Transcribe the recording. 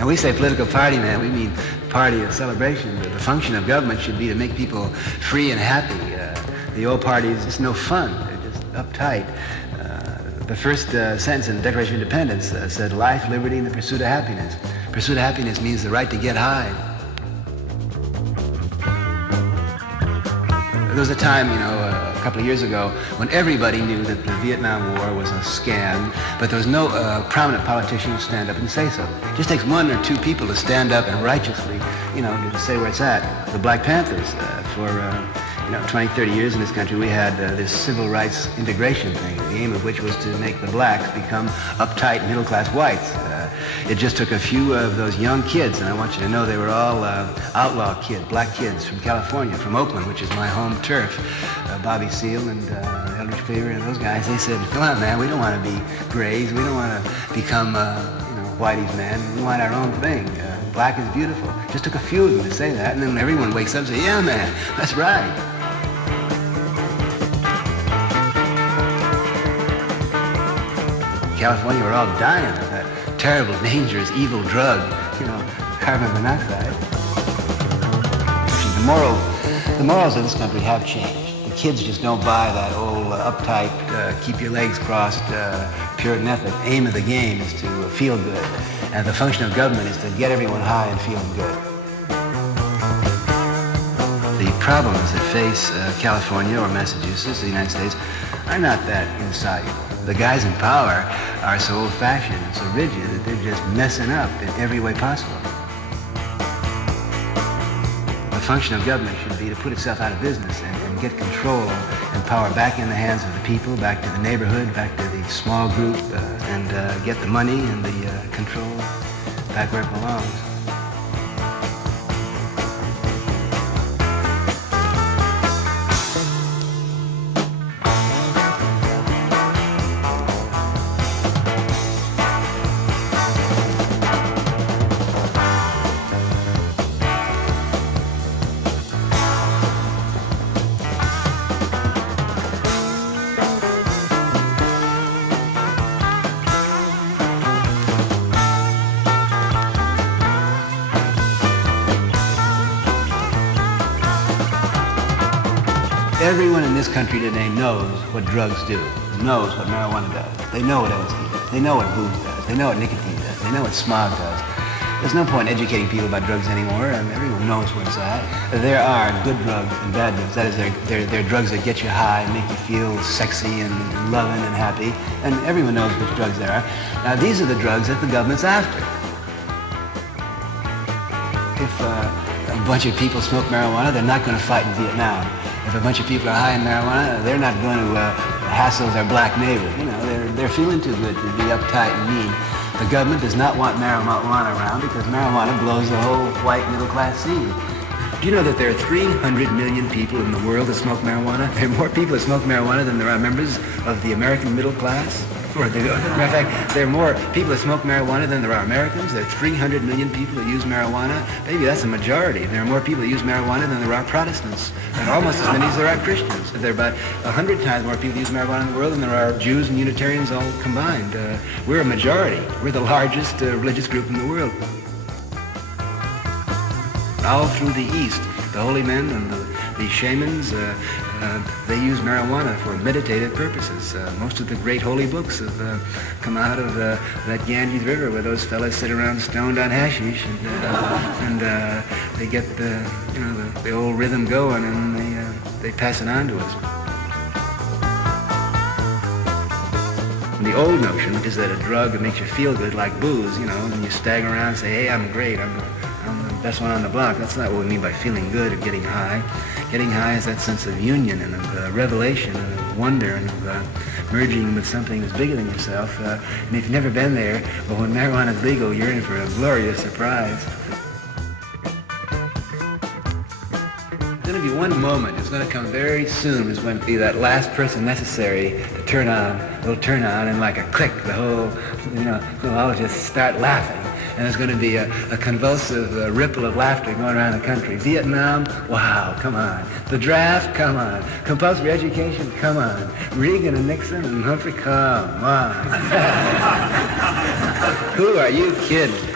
And we say political party, man, we mean party of celebration. The function of government should be to make people free and happy. The old parties is just no fun. They're just uptight. The first sentence in the Declaration of Independence said, life, liberty, and the pursuit of happiness. Pursuit of happiness means the right to get high. There was a time, a couple of years ago, when everybody knew that the Vietnam War was a scam, but there was no prominent politician to stand up and say so. It just takes one or two people to stand up and righteously, to say where it's at. The Black Panthers, for 20, 30 years in this country, we had this civil rights integration thing, the aim of which was to make the blacks become uptight middle-class whites. It just took a few of those young kids, and I want you to know they were all outlaw kids, black kids from California, from Oakland, which is my home turf. Bobby Seale and Eldridge Cleaver and those guys, they said, come on, man, we don't want to be grays. We don't want to become, whitey's man. We want our own thing. Black is beautiful. It just took a few of them to say that, and then everyone wakes up and says, yeah, man, that's right. California, we're all dying of that terrible, dangerous, evil drug, carbon monoxide. The morals of this country have changed. The kids just don't buy that old uptight, keep your legs crossed, Puritan aim of the game is to feel good. And the function of government is to get everyone high and feeling good. The problems that face California or Massachusetts, the United States, are not that insoluble. The guys in power are so old-fashioned and so rigid that they're just messing up in every way possible. The function of government should be to put itself out of business and get control and power back in the hands of the people, back to the neighborhood, back to the small group, and get the money and the control back where it belongs. Everyone in this country today knows what drugs do, knows what marijuana does. They know what LSD does. They know what booze does. They know what nicotine does. They know what smog does. There's no point in educating people about drugs anymore. Everyone knows where it's at. There are good drugs and bad drugs. That is, they're drugs that get you high and make you feel sexy and loving and happy. And everyone knows which drugs there are. Now, these are the drugs that the government's after. If a bunch of people smoke marijuana, they're not going to fight in Vietnam. If a bunch of people are high in marijuana, they're not going to hassle their black neighbors. They're feeling too good to be uptight and mean. The government does not want marijuana around because marijuana blows the whole white middle-class scene. Do you know that there are 300 million people in the world that smoke marijuana? There are more people that smoke marijuana than there are members of the American middle class. Matter of fact, there are more people that smoke marijuana than there are Americans. There are 300 million people that use marijuana. Maybe that's a majority. There are more people that use marijuana than there are Protestants. And almost as many as there are Christians. There are about 100 times more people that use marijuana in the world than there are Jews and Unitarians all combined. We're a majority. We're the largest religious group in the world. All through the East, the holy men and the shamans, they use marijuana for meditative purposes. Most of the great holy books have come out of that Ganges River where those fellas sit around stoned on hashish and they get the old rhythm going and they pass it on to us. And the old notion is that a drug that makes you feel good like booze, and you stagger around and say, hey, I'm great, I'm the best one on the block. That's not what we mean by feeling good or getting high. Getting high is that sense of union and of revelation and of wonder and of merging with something that's bigger than yourself. And if you've never been there, well, when marijuana is legal, you're in for a glorious surprise. There's going to be one moment, it's going to come very soon, is going to be that last person necessary to turn on. It'll turn on and like a click, the whole, they'll all just start laughing. And there's going to be a convulsive ripple of laughter going around the country. Vietnam, wow, come on. The draft, come on. Compulsory education, come on. Reagan and Nixon and Humphrey, come on. Who are you kidding?